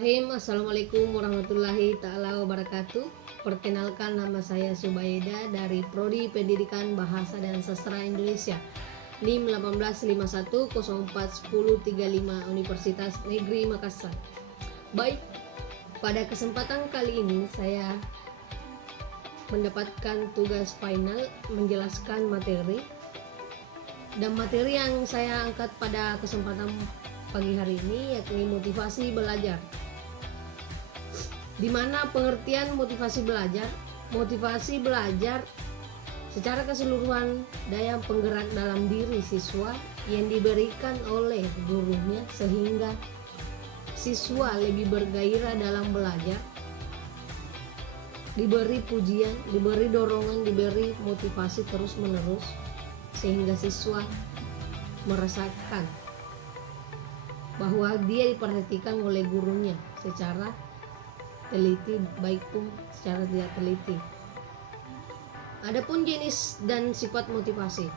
Assalamualaikum warahmatullahi ta'ala wabarakatuh. Perkenalkan, nama saya Subaida dari Prodi Pendidikan Bahasa dan Sastra Indonesia, NIM 1851041035 Universitas Negeri Makassar. Baik, pada kesempatan kali ini saya mendapatkan tugas final menjelaskan materi, dan materi yang saya angkat pada kesempatan pagi hari ini yakni motivasi belajar. Di mana pengertian motivasi belajar? Motivasi belajar secara keseluruhan daya penggerak dalam diri siswa yang diberikan oleh gurunya sehingga siswa lebih bergairah dalam belajar, diberi pujian, diberi dorongan, diberi motivasi terus-menerus sehingga siswa merasakan bahwa dia diperhatikan oleh gurunya secara teliti, baik pun secara tidak teliti. Adapun jenis dan sifat motivasi.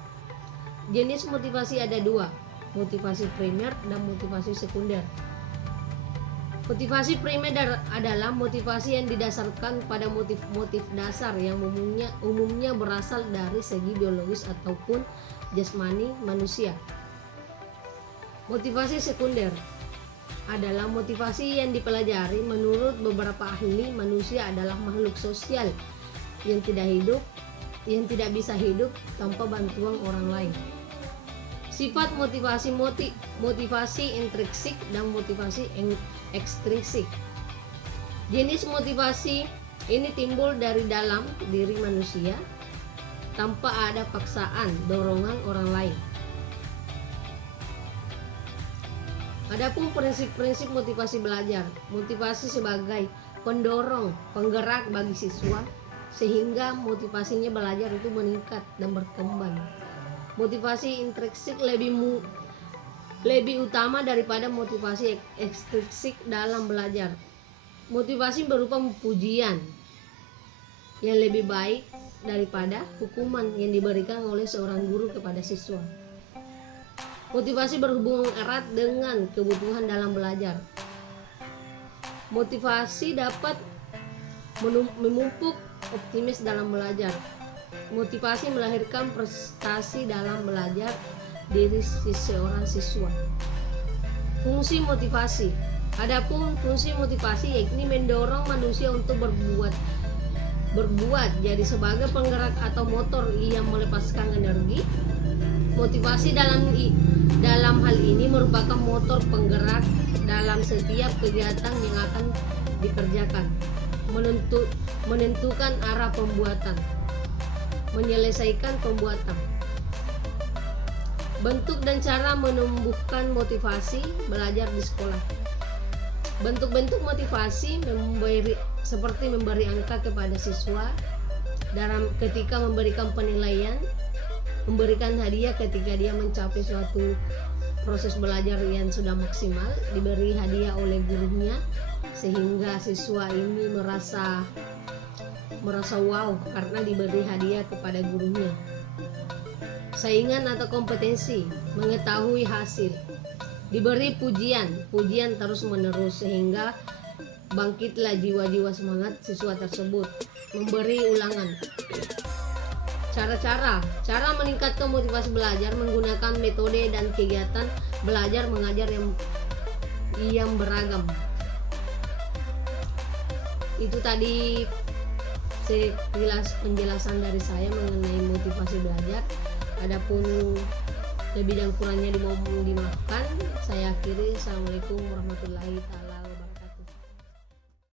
Jenis motivasi ada dua, motivasi primer dan motivasi sekunder. Motivasi primer adalah motivasi yang didasarkan pada motif-motif dasar yang umumnya berasal dari segi biologis ataupun jasmani manusia. Motivasi sekunder adalah motivasi yang dipelajari menurut beberapa ahli. Manusia adalah makhluk sosial yang tidak bisa hidup tanpa bantuan orang lain. Sifat motivasi intrinsik dan motivasi ekstrinsik. Jenis motivasi ini timbul dari dalam diri manusia tanpa ada paksaan dorongan orang lain. Adapun prinsip-prinsip motivasi belajar. Motivasi sebagai pendorong, penggerak bagi siswa sehingga motivasinya belajar itu meningkat dan berkembang. Motivasi intrinsik lebih utama daripada motivasi ekstrinsik dalam belajar. Motivasi berupa pujian yang lebih baik daripada hukuman yang diberikan oleh seorang guru kepada siswa. Motivasi berhubungan erat dengan kebutuhan dalam belajar. Motivasi dapat memupuk optimis dalam belajar. Motivasi melahirkan prestasi dalam belajar diri seorang siswa. Fungsi motivasi. Adapun fungsi motivasi yakni mendorong manusia untuk berbuat jadi sebagai penggerak atau motor yang melepaskan energi. Motivasi dalam hal ini merupakan motor penggerak dalam setiap kegiatan yang akan dikerjakan, menentukan arah pembuatan, menyelesaikan pembuatan. Bentuk dan cara menumbuhkan motivasi belajar di sekolah. Bentuk-bentuk motivasi seperti memberi angka kepada siswa ketika memberikan penilaian, memberikan hadiah ketika dia mencapai suatu proses belajar yang sudah maksimal, diberi hadiah oleh gurunya sehingga siswa ini merasa wow karena diberi hadiah kepada gurunya. Saingan atau kompetensi, mengetahui hasil, diberi pujian terus menerus sehingga bangkitlah jiwa-jiwa semangat siswa tersebut. Memberi ulangan. Cara meningkatkan motivasi belajar menggunakan metode dan kegiatan belajar mengajar yang beragam. Itu tadi sekilas penjelasan dari saya mengenai motivasi belajar. Adapun lebih dan kurangnya dimohon dimaafkan. Saya akhiri. Assalamualaikum warahmatullahi wabarakatuh.